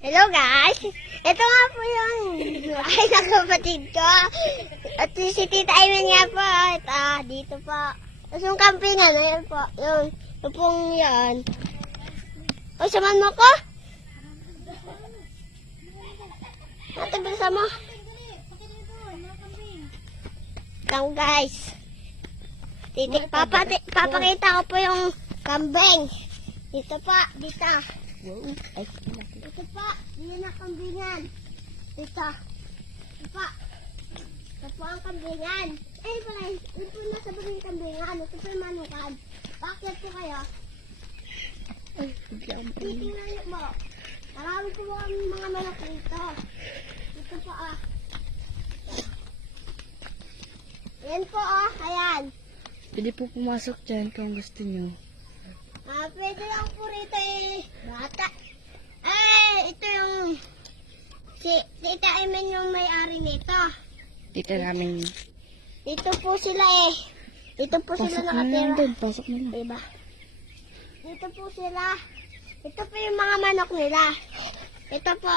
Hello guys! Ito nga po yung ay ng kapatid ko. At si Tita Ayman nga po. At dito po. Tapos yung campingan, ayan po. Yung pong yan. O, saman mo ko? Ate, bilisan mo. Lang guys. Papakita ko po yung kambing. Dito po, dito. Ito po, yun ang kambingan. Dito. Ito po. Ito po ang kambingan. Eh, pala, ito po nasa bagay yung kambingan. Ito po yung manukan. Bakit po kayo? Titingnan niyo po. Marami po ang mga manok dito. Ito po ah. Yan po ah, ayan. Pwede po pumasok dyan kung gusto nyo. Pwede lang po rito eh. Bata. Ito yung si Tita Ayman yung may-ari nito. Dito namin. Dito po sila eh. Dito po sila Pasok na lang nakatira. doon. Pasok na lang. Diba? Dito po sila. Ito po yung mga manok nila. Ito po.